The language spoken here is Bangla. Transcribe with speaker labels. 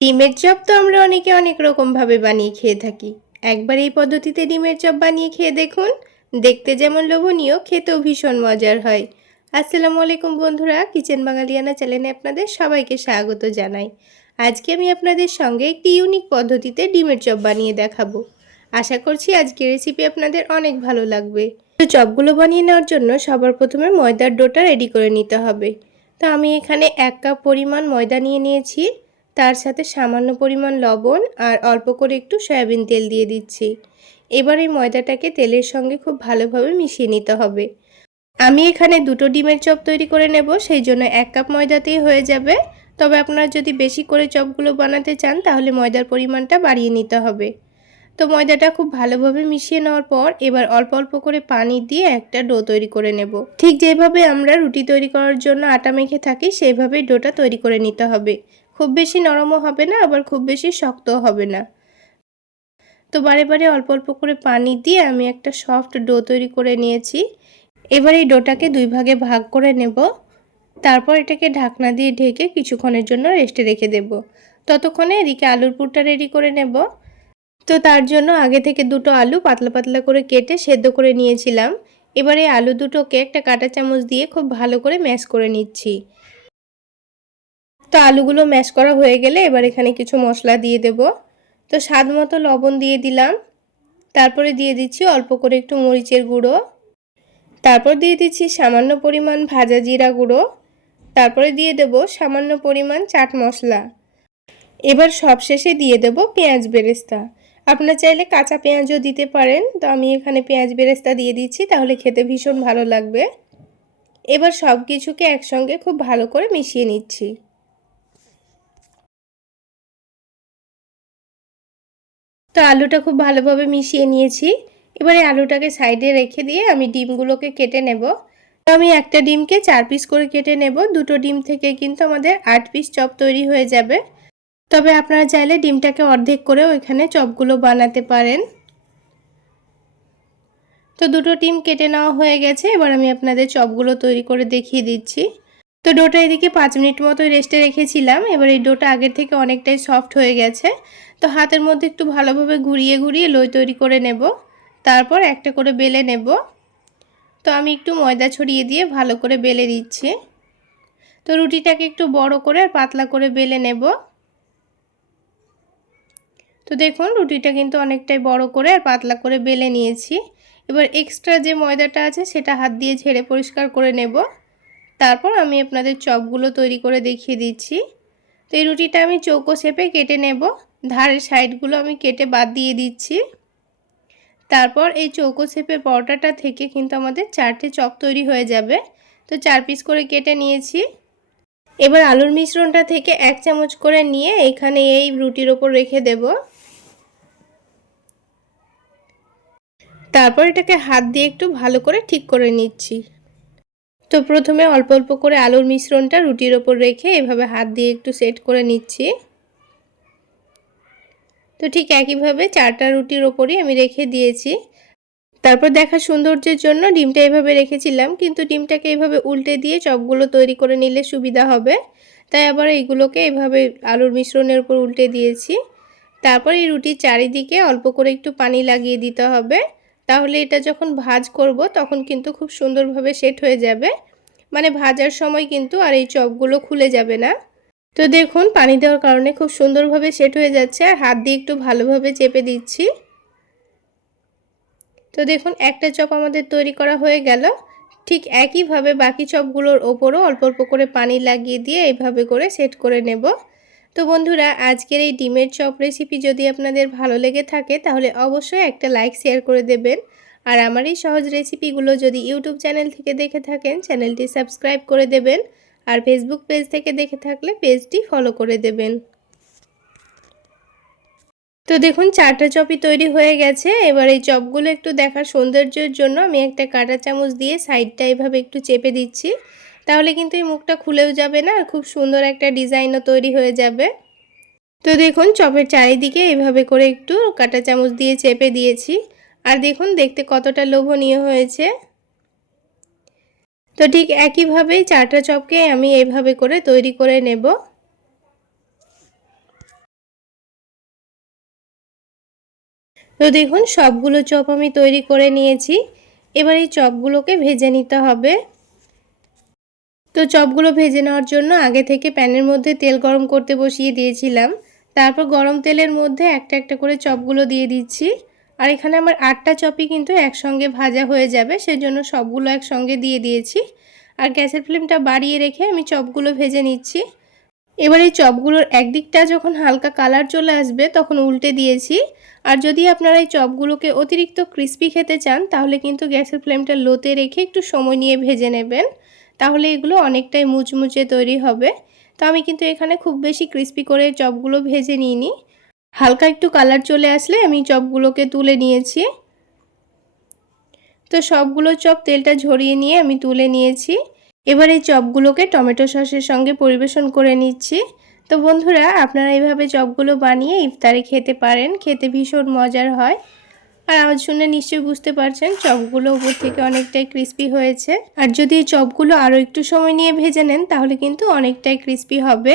Speaker 1: ডিমের চপ তো আমরা অনেকে অনেক রকমভাবে বানিয়ে খেয়ে থাকি। একবার এই পদ্ধতিতে ডিমের চপ বানিয়ে খেয়ে দেখুন। দেখতে যেমন লোভনীয়, খেতেও ভীষণ মজার হয়। আসসালামু আলাইকুম বন্ধুরা, কিচেন বাঙালিয়ানা চ্যানেলে আপনাদের সবাইকে স্বাগত জানাই। আজকে আমি আপনাদের সঙ্গে একটি ইউনিক পদ্ধতিতে ডিমের চপ বানিয়ে দেখাবো। আশা করছি আজকের রেসিপি আপনাদের অনেক ভালো লাগবে। তো চপগুলো বানিয়ে নেওয়ার জন্য সবার প্রথমে ময়দার ডোটা রেডি করে নিতে হবে। তো আমি এখানে এক কাপ পরিমাণ ময়দা নিয়ে নিয়েছি। তার সাথে সামান্য পরিমাণ লবণ আর অল্প করে একটু সয়াবিন তেল দিয়ে দিচ্ছি। এবার এই ময়দাটাকে তেলের সঙ্গে খুব ভালোভাবে মিশিয়ে নিতে হবে। আমি এখানে দুটো ডিমের চপ তৈরি করে নেব, সেই জন্য এক কাপ ময়দাতেই হয়ে যাবে। তবে আপনারা যদি বেশি করে চপগুলো বানাতে চান, তাহলে ময়দার পরিমাণটা বাড়িয়ে নিতে হবে। তো ময়দাটা খুব ভালোভাবে মিশিয়ে নেওয়ার পর এবার অল্প অল্প করে পানি দিয়ে একটা ডো তৈরি করে নেব। ঠিক যেভাবে আমরা রুটি তৈরি করার জন্য আটা মেখে থাকি সেইভাবেই ডোটা তৈরি করে নিতে হবে। খুব বেশি নরমও হবে না, আবার খুব বেশি শক্তও হবে না। তো বারে বারে অল্প অল্প করে পানি দিয়ে আমি একটা সফট ডো তৈরি করে নিয়েছি। এবার এই ডোটাকে দুই ভাগে ভাগ করে নেব। তারপর এটাকে ঢাকনা দিয়ে ঢেকে কিছুক্ষণের জন্য রেস্টে রেখে দেব। ততক্ষণে এদিকে আলুর পুরটা রেডি করে নেব। তো তার জন্য আগে থেকে দুটো আলু পাতলা পাতলা করে কেটে সেদ্ধ করে নিয়েছিলাম। এবারে আলু দুটোকে একটা কাঁটা চামচ দিয়ে খুব ভালো করে ম্যাশ করে নিচ্ছি। তো আলুগুলো ম্যাশ করা হয়ে গেলে এবার এখানে কিছু মশলা দিয়ে দেব। তো স্বাদ মতো লবণ দিয়ে দিলাম। তারপরে দিয়ে দিচ্ছি অল্প করে একটু মরিচের গুঁড়ো। তারপর দিয়ে দিচ্ছি সামান্য পরিমাণ ভাজা জিরা গুঁড়ো। তারপরে দিয়ে দেব সামান্য পরিমাণ চাট মশলা। এবার সবশেষে দিয়ে দেব পেঁয়াজ বেরেস্তা। আপনার চাইলে কাঁচা পেঁয়াজও দিতে পারেন। তো আমি এখানে পেঁয়াজ বেরেস্তা দিয়ে দিচ্ছি, তাহলে খেতে ভীষণ ভালো লাগবে। এবার সব কিছুকে একসঙ্গে খুব ভালো করে মিশিয়ে নিচ্ছি। তো আলুটা খুব ভালোভাবে মিশিয়ে নিয়েছি। এবারে আলুটাকে সাইডে রেখে দিয়ে আমি ডিমগুলোকে কেটে নেব। তো আমি একটা ডিমকে চার পিস করে কেটে নেব। দুটো ডিম থেকে কিন্তু আমাদের আট পিস চপ তৈরি হয়ে যাবে। তবে আপনারা চাইলে ডিমটাকে অর্ধেক করেও এখানে চপগুলো বানাতে পারেন। তো দুটো ডিম কেটে নেওয়া হয়ে গেছে। এবার আমি আপনাদের চপগুলো তৈরি করে দেখিয়ে দিচ্ছি। তো ডোটা এদিকে পাঁচ মিনিট মতো রেস্টে রেখেছিলাম। এবার এই ডোটা আগের থেকে অনেকটাই সফট হয়ে গেছে। তো হাতের মধ্যে একটু ভালোভাবে ঘুরিয়ে ঘুরিয়ে লই তৈরি করে নেব। তারপর একটা করে বেলে নেব। তো আমি একটু ময়দা ছড়িয়ে দিয়ে ভালো করে বেলে দিচ্ছি তো রুটিটাকে একটু বড় করে আর পাতলা করে বেলে নেব। তো দেখুন, রুটিটা কিন্তু অনেকটাই বড় করে আর পাতলা করে বেলে নিয়েছি। এবার এক্সট্রা যে ময়দাটা আছে, সেটা হাত দিয়ে ঝেড়ে পরিষ্কার করে নেব। তারপর আমি আপনাদের চপগুলো তৈরি করে দেখিয়ে দিচ্ছি। তো এই রুটিটা আমি চৌকো শেপে কেটে নেব। ধারের সাইডগুলো আমি কেটে বাদ দিয়ে দিচ্ছি। তারপর এই চৌকো শেপের পরোটাটা থেকে কিন্তু আমাদের চারটে চপ তৈরি হয়ে যাবে। তো চার পিস করে কেটে নিয়েছি। এবার আলুর মিশ্রণটা থেকে এক চামচ করে নিয়ে এখানে এই রুটির ওপর রেখে দেব। তারপর এটাকে হাত দিয়ে একটু ভালো করে ঠিক করে নিচ্ছি। তো প্রথমে অল্প অল্প করে আলুর মিশ্রণটা রুটির ওপর রেখে এভাবে হাত দিয়ে একটু সেট করে নিচ্ছি। তো ঠিক একইভাবে চারটা রুটির ওপরই আমি রেখে দিয়েছি। তারপর দেখা সৌন্দর্যের জন্য ডিমটা এভাবে রেখেছিলাম, কিন্তু ডিমটাকে এভাবে উল্টে দিয়ে চপগুলো তৈরি করে নিলে সুবিধা হবে। তাই আবার এইগুলোকে এভাবে আলুর মিশ্রণের উপর উল্টে দিয়েছি। তারপর এই রুটির চারিদিকে অল্প করে একটু পানি লাগিয়ে দিতে হবে। তাহলে এটা যখন ভাজ করব তখন কিন্তু খুব সুন্দরভাবে সেট হয়ে যাবে। মানে ভাজার সময় কিন্তু আর এই চপগুলো খুলে যাবে না। তো দেখুন, পানি দেওয়ার কারণে খুব সুন্দরভাবে সেট হয়ে যাচ্ছে আর হাত দিয়ে একটু ভালোভাবে চেপে দিচ্ছি। তো দেখুন, একটা চপ আমাদের তৈরি করা হয়ে গেল। ঠিক একইভাবে বাকি চপগুলোর ওপরও অল্প অল্প করে পানি লাগিয়ে দিয়ে এইভাবে করে সেট করে নেব। তো বন্ধুরা, আজকের এই ডিমের চপ রেসিপি যদি আপনাদের ভালো লেগে থাকে, তাহলে অবশ্যই একটা লাইক শেয়ার করে দেবেন। আর আমার এই সহজ রেসিপিগুলো যদি ইউটিউব চ্যানেল থেকে দেখে থাকেন, চ্যানেলটি সাবস্ক্রাইব করে দেবেন। আর ফেসবুক পেজ থেকে দেখে থাকলে পেজটি ফলো করে দেবেন। তো দেখুন, চারটা চপই তৈরি হয়ে গেছে। এবার এই চপগুলো একটু দেখার সৌন্দর্যের জন্য আমি একটা কাঁটা চামচ দিয়ে সাইডটা এভাবে একটু চেপে দিচ্ছি। তাহলে কিন্তু এই মুখটা খুলেও যাবে না, আর খুব সুন্দর একটা ডিজাইনও তৈরি হয়ে যাবে। তো দেখুন, চপের চারিদিকে এভাবে করে একটু কাঁটা চামচ দিয়ে চেপে দিয়েছি। আর দেখুন, দেখতে কতটা লোভনীয় হয়েছে। তো ঠিক একইভাবে চারটা চপকে আমি এইভাবে করে তৈরি করে নেব। তো দেখুন, সবগুলো চপ আমি তৈরি করে নিয়েছি। এবার এই চপগুলোকে ভেজে নিতে হবে। তো চপগুলো ভেজে নেওয়ার জন্য আগে থেকে প্যানের মধ্যে তেল গরম করতে বসিয়ে দিয়েছিলাম। তারপর গরম তেলের মধ্যে একটা একটা করে চপগুলো দিয়ে দিচ্ছি। আর এখানে আমার আটটা চপই কিন্তু একসঙ্গে ভাজা হয়ে যাবে, সেজন্য সবগুলো একসঙ্গে দিয়ে দিয়েছি। আর গ্যাসের ফ্লেমটা বাড়িয়ে রেখে আমি চপগুলো ভেজে নিচ্ছি। এবার এই চপগুলোর একদিকটা যখন হালকা কালার চলে আসবে, তখন উল্টে দিয়েছি। আর যদি আপনারা এই চপগুলোকে অতিরিক্ত ক্রিস্পি খেতে চান, তাহলে কিন্তু গ্যাসের ফ্লেমটা লোতে রেখে একটু সময় নিয়ে ভেজে নেবেন। তাহলে এগুলো অনেকটাই মুচমুচে তৈরি হবে। তো আমি কিন্তু এখানে খুব বেশি ক্রিস্পি করে চপগুলো ভেজে নিইনি। হালকা একটু কালার চলে আসলে আমি চপগুলোকে তুলে নিয়েছি। তো সবগুলো চপ তেলটা ঝরিয়ে নিয়ে আমি তুলে নিয়েছি। এবার এই চপগুলোকে টমেটো সসের সঙ্গে পরিবেশন করে নিচ্ছি। তো বন্ধুরা, আপনারা এইভাবে চপগুলো বানিয়ে ইফতারে খেতে পারেন। খেতে ভীষণ মজার হয়। আর আওয়াজ শুনে নিশ্চয়ই বুঝতে পারছেন, চপগুলো উপর থেকে অনেকটাই ক্রিস্পি হয়েছে। আর যদি এই চপগুলো আরও একটু সময় নিয়ে ভেজে নেন, তাহলে কিন্তু অনেকটাই ক্রিস্পি হবে।